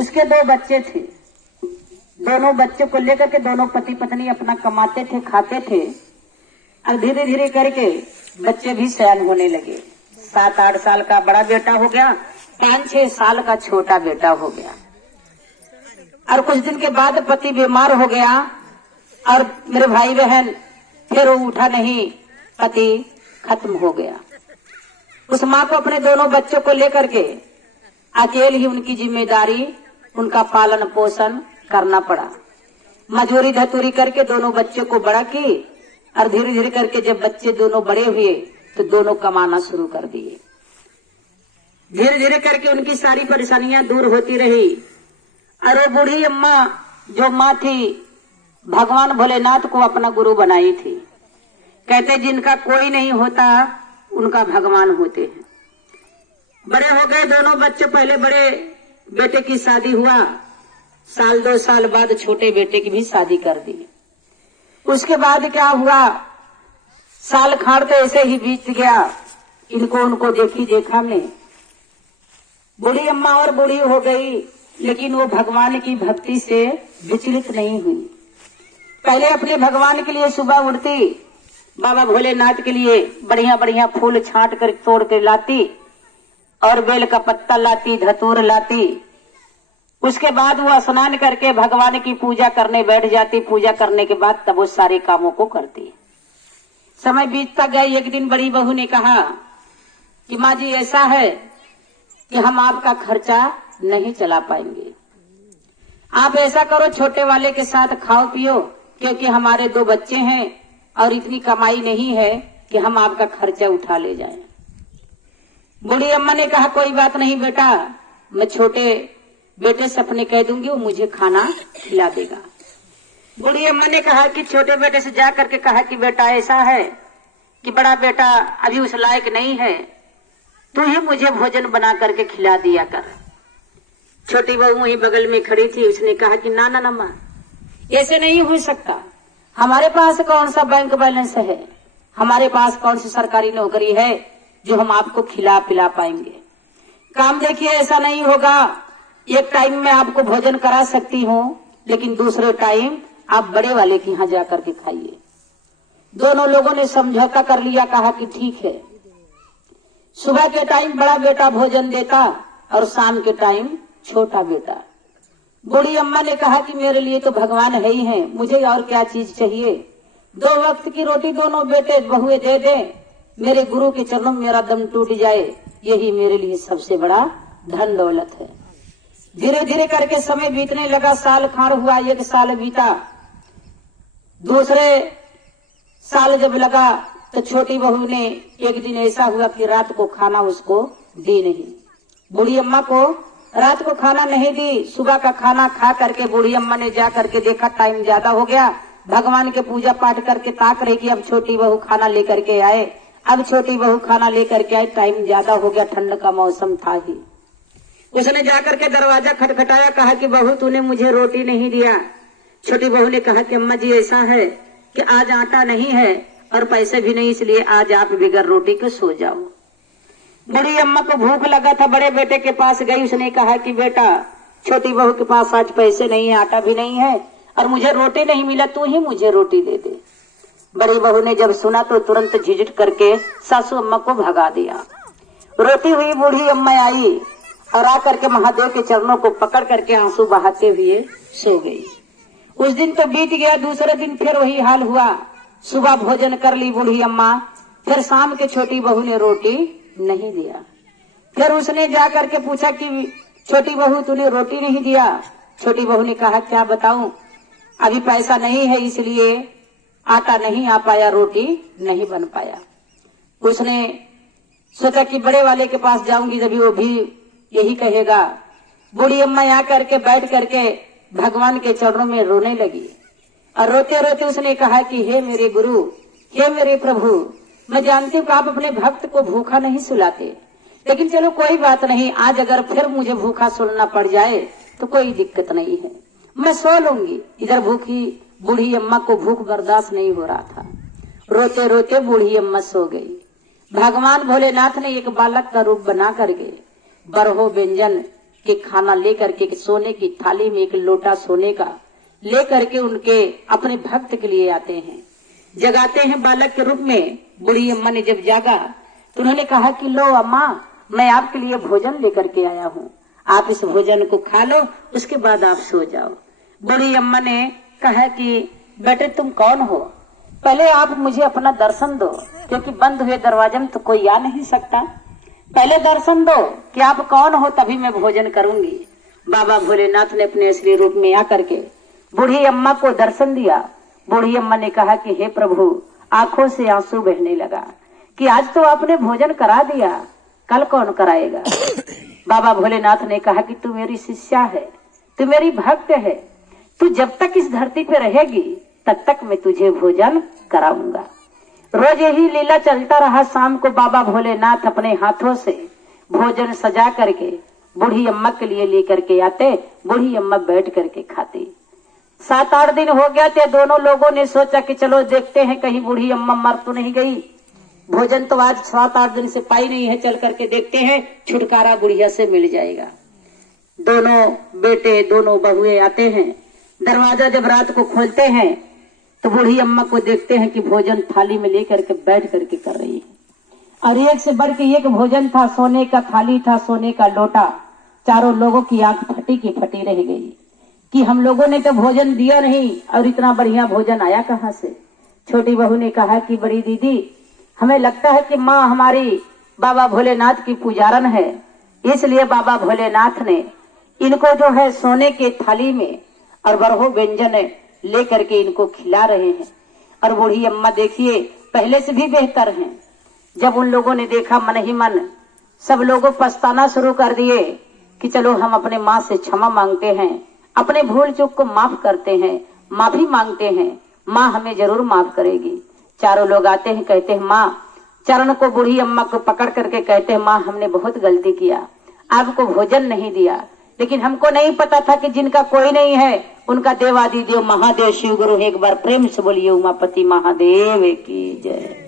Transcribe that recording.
उसके 2 बच्चे थे। दोनों बच्चों को लेकर के दोनों पति पत्नी अपना कमाते थे, खाते थे। और धीरे धीरे करके बच्चे भी सयान होने लगे। 7-8 साल का बड़ा बेटा हो गया, 5-6 साल का छोटा बेटा हो गया। और कुछ दिन के बाद पति बीमार हो गया और मेरे भाई बहन फिर वो उठा नहीं, पति खत्म हो गया। उस माँ को अपने दोनों बच्चों को लेकर के अकेले ही उनकी जिम्मेदारी, उनका पालन पोषण करना पड़ा। मजूरी धतूरी करके दोनों बच्चों को बड़ा की और धीरे धीरे करके जब बच्चे दोनों बड़े हुए तो दोनों कमाना शुरू कर दिए। धीरे धीरे करके उनकी सारी परेशानियां दूर होती रही। और वो बूढ़ी अम्मा जो माँ थी, भगवान भोलेनाथ को अपना गुरु बनाई थी। कहते जिनका कोई नहीं होता उनका भगवान होते हैं। बड़े हो गए दोनों बच्चे। पहले बड़े बेटे की शादी हुआ, 1-2 साल बाद छोटे बेटे की भी शादी कर दी। उसके बाद क्या हुआ, साल खाड़ तो ऐसे ही बीत गया। इनको उनको देखी देखा में बूढ़ी अम्मा और बूढ़ी हो गई, लेकिन वो भगवान की भक्ति से विचलित नहीं हुई। पहले अपने भगवान के लिए सुबह उठती, बाबा भोलेनाथ के लिए बढ़िया बढ़िया फूल छांट कर तोड़ कर लाती और बेल का पत्ता लाती, धतूर लाती। उसके बाद वो स्नान करके भगवान की पूजा करने बैठ जाती। पूजा करने के बाद तब वो सारे कामों को करती। समय बीतता गया। एक दिन बड़ी बहू ने कहा कि माँ जी ऐसा है कि हम आपका खर्चा नहीं चला पाएंगे, आप ऐसा करो छोटे वाले के साथ खाओ पियो, क्योंकि हमारे 2 बच्चे हैं और इतनी कमाई नहीं है कि हम आपका खर्चा उठा ले जाएं। बूढ़ी अम्मा ने कहा कोई बात नहीं बेटा, मैं छोटे बेटे से अपने कह दूंगी, वो मुझे खाना खिला देगा। बूढ़ी अम्मा ने कहा कि छोटे बेटे से जा करके कहा कि बेटा ऐसा है कि बड़ा बेटा अभी उस लायक नहीं है, तू ही मुझे भोजन बना करके खिला दिया कर। छोटी बहू वहीं बगल में खड़ी थी, उसने कहा कि ना ना ना माँ, ऐसे नहीं हो सकता। हमारे पास कौन सा बैंक बैलेंस है, हमारे पास कौन सी सरकारी नौकरी है जो हम आपको खिला पिला पाएंगे। काम देखिए ऐसा नहीं होगा, एक टाइम में आपको भोजन करा सकती हूँ, लेकिन दूसरे टाइम आप बड़े वाले के यहाँ जाकर के खाइए। दोनों लोगों ने समझौता कर लिया, कहा कि ठीक है। सुबह के टाइम बड़ा बेटा भोजन देता और शाम के टाइम छोटा बेटा। बूढ़ी अम्मा ने कहा कि मेरे लिए तो भगवान है ही है, मुझे और क्या चीज चाहिए। 2 वक्त की रोटी दोनों बेटे बहुए दे दे, मेरे गुरु के चरणों में मेरा दम टूट जाए, यही मेरे लिए सबसे बड़ा धन दौलत है। धीरे धीरे करके समय बीतने लगा। साल खाड़ हुआ, 1 साल बीता। दूसरे साल जब लगा तो छोटी बहू ने एक दिन ऐसा हुआ कि रात को खाना उसको दी नहीं। बूढ़ी अम्मा को रात को खाना नहीं दी। सुबह का खाना खा करके बूढ़ी अम्मा ने जा करके देखा टाइम ज्यादा हो गया। भगवान के पूजा पाठ करके ताक रही कि अब छोटी बहू खाना लेकर के आए। अब छोटी बहू खाना लेकर के आई, टाइम ज्यादा हो गया, ठंड का मौसम था ही। उसने जाकर के दरवाजा खटखटाया, कहा कि बहू तूने मुझे रोटी नहीं दिया। छोटी बहू ने कहा कि अम्मा जी ऐसा है कि आज आटा नहीं है और पैसे भी नहीं, इसलिए आज आप बिगर रोटी के सो जाओ। बड़ी अम्मा को भूख लगा था, बड़े बेटे के पास गई। उसने कहा कि बेटा छोटी बहू के पास आज पैसे नहीं है, आटा भी नहीं है और मुझे रोटी नहीं मिला, तू ही मुझे रोटी दे दे। बड़ी बहू ने जब सुना तो तुरंत झिझक करके सासू अम्मा को भगा दिया। रोती हुई बूढ़ी अम्मा आई और आकर के महादेव के चरणों को पकड़ करके आंसू बहाते हुए सो गई। उस दिन तो बीत गया। दूसरे दिन फिर वही हाल हुआ। सुबह भोजन कर ली बूढ़ी अम्मा, फिर शाम के छोटी बहू ने रोटी नहीं दिया। फिर उसने जा करके पूछा कि छोटी बहू तूने रोटी नहीं दिया। छोटी बहू ने कहा क्या बताऊं, अभी पैसा नहीं है इसलिए आटा नहीं आ पाया, रोटी नहीं बन पाया। उसने सोचा कि बड़े वाले के पास जाऊंगी तभी वो भी यही कहेगा। बूढ़ी अम्मा यहाँ करके बैठ करके भगवान के चरणों में रोने लगी और रोते रोते उसने कहा कि हे मेरे गुरु, हे मेरे प्रभु, मैं जानती हूँ कि आप अपने भक्त को भूखा नहीं सुलाते, लेकिन चलो कोई बात नहीं, आज अगर फिर मुझे भूखा सुनना पड़ जाए तो कोई दिक्कत नहीं है, मैं सो लूंगी। इधर भूखी बूढ़ी अम्मा को भूख बर्दाश्त नहीं हो रहा था। रोते रोते बूढ़ी अम्मा सो गई। भगवान भोलेनाथ ने एक बालक का रूप बना करके बरहो व्यंजन कि खाना लेकर के सोने की थाली में एक लोटा सोने का लेकर के उनके अपने भक्त के लिए आते हैं, जगाते हैं बालक के रूप में। बूढ़ी अम्मा ने जब जागा तो उन्होंने कहा कि लो अम्मा, मैं आपके लिए भोजन लेकर के आया हूँ, आप इस भोजन को खा लो, उसके बाद आप सो जाओ। बूढ़ी अम्मा ने कहा कि बेटे तुम कौन हो, पहले आप मुझे अपना दर्शन दो, क्योंकि बंद हुए दरवाजे में तो कोई आ नहीं सकता। पहले दर्शन दो कि आप कौन हो, तभी मैं भोजन करूंगी। बाबा भोलेनाथ ने अपने असली रूप में आकर के बूढ़ी अम्मा को दर्शन दिया। बूढ़ी अम्मा ने कहा कि हे प्रभु, आंखों से आंसू बहने लगा कि आज तो आपने भोजन करा दिया, कल कौन कराएगा। बाबा भोलेनाथ ने कहा कि तू मेरी शिष्या है, तू मेरी भक्त है, तू जब तक इस धरती पे रहेगी तब तक मैं तुझे भोजन कराऊंगा। रोज यही लीला चलता रहा। शाम को बाबा भोलेनाथ अपने हाथों से भोजन सजा करके बूढ़ी अम्मा के लिए लेकर के आते, बूढ़ी अम्मा बैठ करके खाती। 7-8 दिन हो गया थे। दोनों लोगों ने सोचा कि चलो देखते हैं कहीं बूढ़ी अम्मा मर तो नहीं गई, भोजन तो आज 7-8 दिन से पाई नहीं है, चल करके देखते हैं, छुटकारा बुढ़िया से मिल जाएगा। दोनों बेटे दोनों बहुए आते हैं, दरवाजा जब रात को खोलते हैं तो बूढ़ी अम्मा को देखते हैं कि भोजन थाली में लेकर के बैठ करके कर रही है, और एक से बढ़ के एक भोजन था, सोने का थाली था, सोने का लोटा। चारों लोगों की आंख फटी की फटी रह गई कि हम लोगों ने तो भोजन दिया नहीं और इतना बढ़िया भोजन आया कहाँ से। छोटी बहू ने कहा कि बड़ी दीदी, हमें लगता है कि माँ हमारी बाबा भोलेनाथ की पुजारन है, इसलिए बाबा भोलेनाथ ने इनको जो है सोने के थाली में और बरहो व्यंजन लेकर के इनको खिला रहे हैं। और बूढ़ी अम्मा देखिए पहले से भी बेहतर हैं। जब उन लोगों ने देखा, मन ही मन सब लोगों पछताना शुरू कर दिए कि चलो हम अपने माँ से क्षमा मांगते हैं, अपने भूल चूक को माफ करते हैं, माफी मांगते हैं, माँ हमें जरूर माफ करेगी। चारों लोग आते हैं, कहते हैं माँ, चरण को बूढ़ी अम्मा को पकड़ करके कहते हैं माँ हमने बहुत गलती किया, आपको भोजन नहीं दिया, लेकिन हमको नहीं पता था कि जिनका कोई नहीं है उनका देवादिदेव महादेव शिव गुरु। एक बार प्रेम से बोलिए उमापति महादेव की जय।